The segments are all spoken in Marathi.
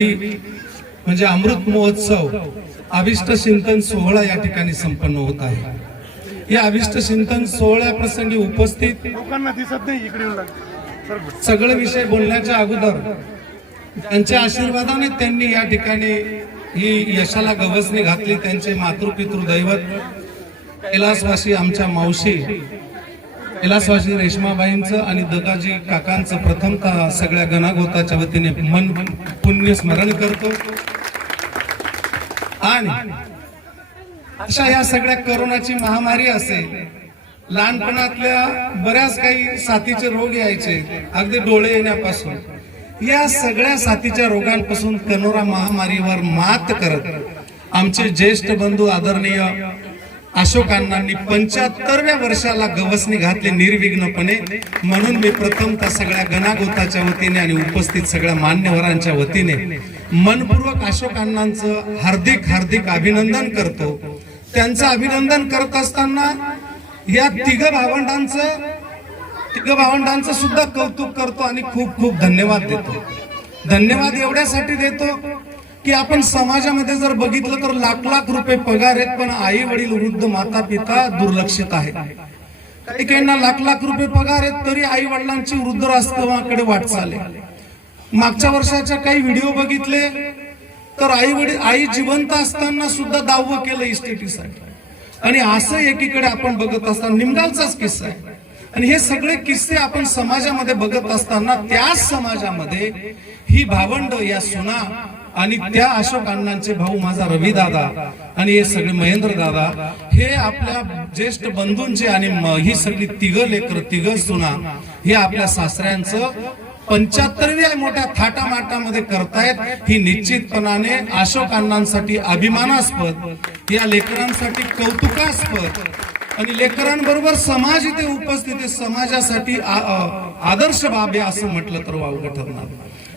म्हणजे अमृत महोत्सव अभिष्ट चिंतन सोहळा या ठिकाणी संपन्न होत आहे. या अभिष्ट चिंतन सोहळ्या प्रसंगी उपस्थित लोकांना दिसत नाही इकडे सगळे विषय बोलण्याच्या अगोदर त्यांच्या आशीर्वादाने त्यांनी या ठिकाणी ही यशाला गवसणी घातली त्यांचे मातृपितृ दैवत कैलासवासी आमच्या मावशी कैलासवासी रेश्माबाईंचं आणि दगाजी काकांचं प्रथमतः सगळ्या गणागोताच्या वतीने मन पुण्य स्मरण करतो. आणि अशा या सगळ्या करोनाची महामारी असेल लहानपणातल्या बऱ्याच काही साथीचे रोग यायचे अगदी डोळे येण्यापासून. या सगळ्या साथीच्या रोगांपासून कनोरा महामारीवर मात करत आमचे ज्येष्ठ बंधू आदरणीय अशोक अण्णांनी पंच्याहत्तरव्या वर्षाला गवसणी घातले निर्विघ्नपणे. म्हणून मी प्रथमतः सगळ्या गणागोताच्या वतीने आणि उपस्थित सगळ्या मान्यवरांच्या वतीने मनपूर्वक अशोक हार्दिक हार्दिक अभिनंदन करतो. त्यांचं अभिनंदन करत असताना या तिघ भावंडांचं तिघ भावंडांचं सुद्धा कौतुक करतो आणि खूप खूप धन्यवाद देतो. धन्यवाद एवढ्यासाठी देतो की आपण समाजामध्ये जर बघितलं तर लाख लाख रुपये पगार आहेत पण आई वडील वृद्ध माता पिता दुर्लक्षित आहेत. काही काहींना लाख लाख रुपये पगार आहेत तरी आई वडिलांची वृद्धरास्तवाकडे वाटचाल आहे मागच्या वर्षाच्या काही व्हिडिओ बघितले तर आई वडील आई जिवंत असताना सुद्धा दाव केलं इस्टेटीसाठी. आणि असं एकीकडे आपण बघत असताना निमगावचाच किस्सा आहे. आणि हे सगळे किस्से आपण समाजामध्ये बघत असताना त्याच समाजामध्ये ही भावंड या सुना आणि त्या अशोक अण्णांचे भाऊ माझा रवी दादा आणि हे सगळे महेंद्र दादा हे आपल्या ज्येष्ठ बंधूंचे आणि ही सगळी तिघ लेकर तिघ सुना हे आपल्या सासऱ्यांचं पंच्याहत्तरव्या मोठ्या थाटामाटामध्ये करतायत. ही निश्चितपणाने अशोक अण्णांसाठी अभिमानास्पद या लेकरांसाठी कौतुकास्पद आणि लेकरांबरोबर समाज इथे उपस्थित आहे. समाजासाठी आदर्श बाब आहे असं म्हटलं तर वावगं ठरणार.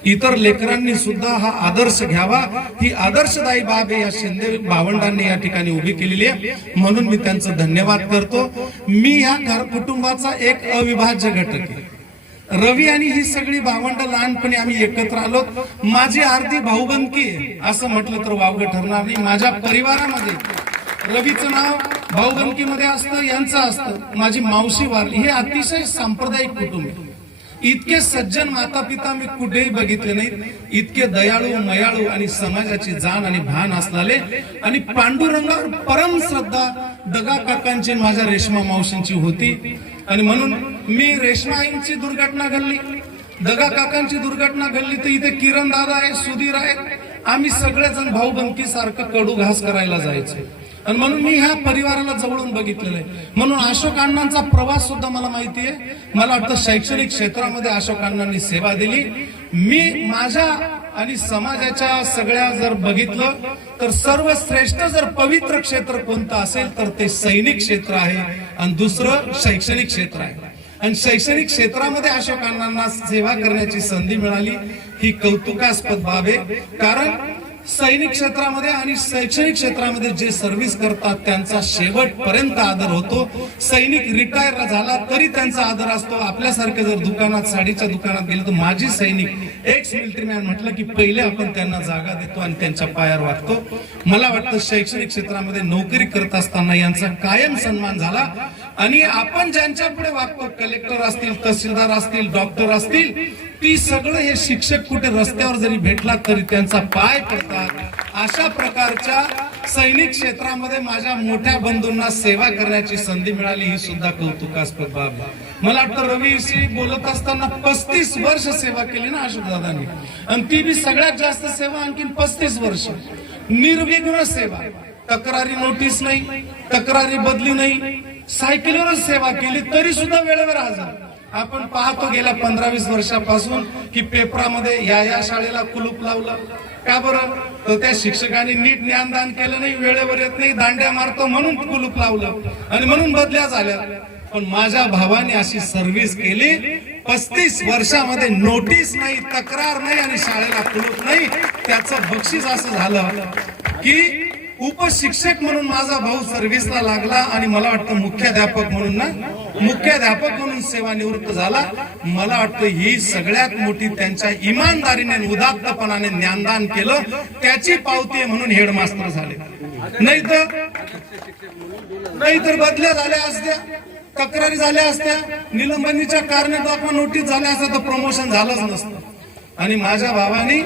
इतर लेकरांनी सुद्धा हा आदर्श घ्यावा. ही आदर्शदायी बाब आहे या शिंदे भावंडांनी या ठिकाणी उभी केलेली आहे. म्हणून मी त्यांचं धन्यवाद करतो. मी या घर कुटुंबाचा एक अविभाज्य घटक आहे. रवी आणि ही सगळी भावंड लहानपणी आम्ही एकत्र आलो. माझी आरती भाऊबंकी आहे असं म्हटलं तर वावगं ठरणार नाही. माझ्या परिवारामध्ये रवीचं नाव भाऊबंदकीमध्ये असतं यांचं असतं. माझी मावशी वारली. हे अतिशय सांप्रदायिक कुटुंब इतके सज्जन माता पिता मी कुठेही बघितले नाहीत. इतके दयाळू मयाळू आणि समाजाची जाण आणि भान असणारे आणि पांडुरंगावर परम श्रद्धा दगा काकांची माझ्या रेशमा मावशींची होती. आणि म्हणून मी रेशमाईंची दुर्घटना घडली. दगा काकांची दुर्घटना घडली तर इथे किरण दादा आहेत सुधीर आहेत. आम्ही सगळेजण भाऊ बंकी सारखं कडू घास करायला जायचो. आणि म्हणून मी ह्या परिवाराला जवळून बघितलेलं आहे म्हणून अशोक अण्णांचा प्रवास सुद्धा मला माहिती आहे. मला वाटतं शैक्षणिक क्षेत्रामध्ये अशोक अण्णांनी सेवा दिली. मी माझ्या आणि समाजाच्या सगळ्या जर बघितलं तर सर्वश्रेष्ठ जर पवित्र क्षेत्र कोणतं असेल तर ते सैनिक क्षेत्र आहे आणि दुसरं शैक्षणिक क्षेत्र आहे. आणि शैक्षणिक क्षेत्रामध्ये अशोक अण्णांना सेवा करण्याची संधी मिळाली ही कौतुकास्पद बाब आहे. कारण सैनिक क्षेत्रामध्ये आणि शैक्षणिक क्षेत्रामध्ये जे सर्व्हिस करतात त्यांचा शेवटपर्यंत आदर होतो. सैनिक रिटायर झाला तरी त्यांचा आदर असतो. आपल्यासारखे जर दुकानात साडीच्या दुकानात गेले तर माझी सैनिक एक्स मिलिटरी मॅन म्हटलं की पहिले आपण त्यांना जागा देतो आणि त्यांच्या पायावर वागतो मला वाटतं शैक्षणिक क्षेत्रामध्ये नोकरी करत असताना यांचा कायम सन्मान झाला. आणि आपण ज्यांच्या पुढे वागतो कलेक्टर असतील तहसीलदार असतील डॉक्टर असतील ती सगळं हे शिक्षक कुठे रस्त्यावर जरी भेटला तरी त्यांचा पाय पडतात. अशा प्रकारच्या सैनिक क्षेत्रामध्ये माझ्या मोठ्या बंधूंना सेवा करण्याची संधी मिळाली ही सुद्धा कौतुकास्पद बाब. आहे. मला वाटतं रवीशी बोलत असताना पस्तीस वर्ष सेवा केली ना अशोक दादानी. आणि ती बी सगळ्यात जास्त सेवा आणखीन पस्तीस वर्ष. निर्विघ्न सेवा. तक्रारी नोटीस नाही तक्रारी बदली नाही. सायकलीवरच सेवा केली तरी सुद्धा वेळेवर हजर. आपण पाहतो गेल्या पंधरा वीस वर्षापासून की पेपरामध्ये या या शाळेला कुलूप लावलं. का बरं? तर त्या शिक्षकांनी नीट ज्ञानदान केलं नाही वेळेवर येत नाही दांड्या मारतो म्हणून कुलूप लावलं. आणि म्हणून बदल्या झाल्या. पण माझ्या भावाने अशी सर्व्हिस केली पस्तीस वर्षामध्ये नोटीस नाही तक्रार नाही आणि शाळेला कुलूप नाही. त्याचं बक्षीस असं झालं की उपशिक्षक म्हणून माझा भाऊ सर्व्हिसला लागला आणि मला वाटतं मुख्याध्यापक म्हणून ना मुख्याध्यापक म्हणून सेवानिवृत्त झाला. मला वाटतं ही सगळ्यात मोठी त्यांच्या इमानदारीने उदात्तपणाने ज्ञानदान केलं. त्याची पावती म्हणून हेडमास्टर झाले. नाही तर नाही तर बदल्या झाल्या असत्या तक्रारी झाल्या असत्या. निलंबनीच्या कारणे आपण नोटीस झाल्या असत्या तर प्रमोशन झालंच नसतं. आणि माझ्या भावानी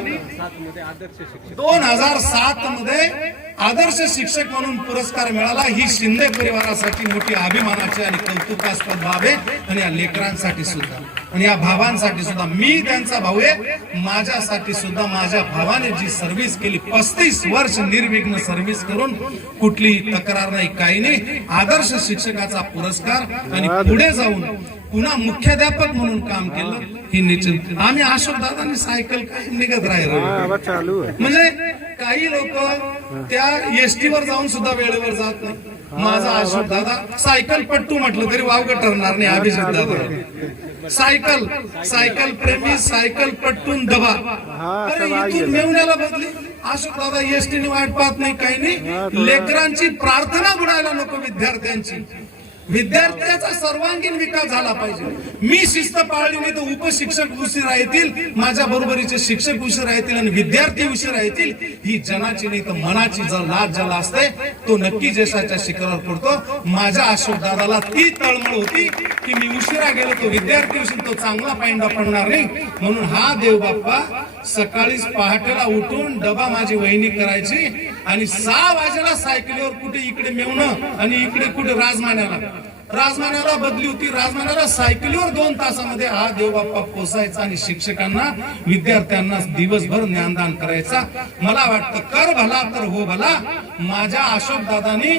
दोन हजार सात मध्ये आदर्श शिक्षक म्हणून पुरस्कार मिळाला. ही शिंदे परिवारासाठी मोठी अभिमानाची आणि कौतुकास्पद बाब आहे. आणि या लेकरांसाठी सुद्धा. आणि या भावांसाठी सुद्धा मी त्यांचा भाऊ आहे. माझ्यासाठी सुद्धा माझ्या भावाने जी सर्व्हिस केली पस्तीस वर्ष निर्विघ्न सर्व्हिस करून कुठली तक्रार नाही काही नाही. आदर्श शिक्षकाचा पुरस्कार आणि पुढे जाऊन पुन्हा मुख्याध्यापक म्हणून काम केलं ही निश्चित. आम्ही अशोक दादांनी सायकल काय निघत राहिलो. म्हणजे काही लोक त्या एसटी वर जाऊन सुद्धा वेळेवर जात नाही. माझा अशोक दादा सायकल पट्टू म्हटलं तरी वावग ठरणार नाही अभिजित दादा. सायकल सायकल प्रेमी सायकल पट्टून दबा. अरे इथून मेवण्याला बदली. अशोक दादा एसटीने वाट पाहत नाही काही नाही. लेकरांची प्रार्थना बुडायला नको विद्यार्थ्यांची. विद्यार्थ्याचा सर्वांगीण विकास झाला पाहिजे. मी शिस्त पाळली नाही तर उपशिक्षक उशिरा येतील माझ्या बरोबरीचे शिक्षक उशिरा येतील आणि विद्यार्थी उशिरा येतील ही जनाची नाही तर मनाची जर लाज ज्याला असते तो नक्की जशाच्या शिखरावर पडतो. माझ्या अशोक दादाला ती तळमळ होती की मी उशिरा गेलो तो विद्यार्थी उशीर तो चांगला पायंडा पडणार नाही. म्हणून हा देव बाप्पा सकाळीच पहाटेला उठून डबा माझी वहिनी करायची आणि सहा वाजेला सायकलीवर कुठे इकडे मेवणं आणि इकडे कुठे राजमान्याला. राजमान्याला बदली होती. राजमान्याला सायकलीवर दोन तासामध्ये हा देवबाप्पा पोसायचा आणि शिक्षकांना विद्यार्थ्यांना दिवसभर ज्ञानदान करायचा. मला वाटतं कर भला तर हो भला. माझ्या अशोक दादानी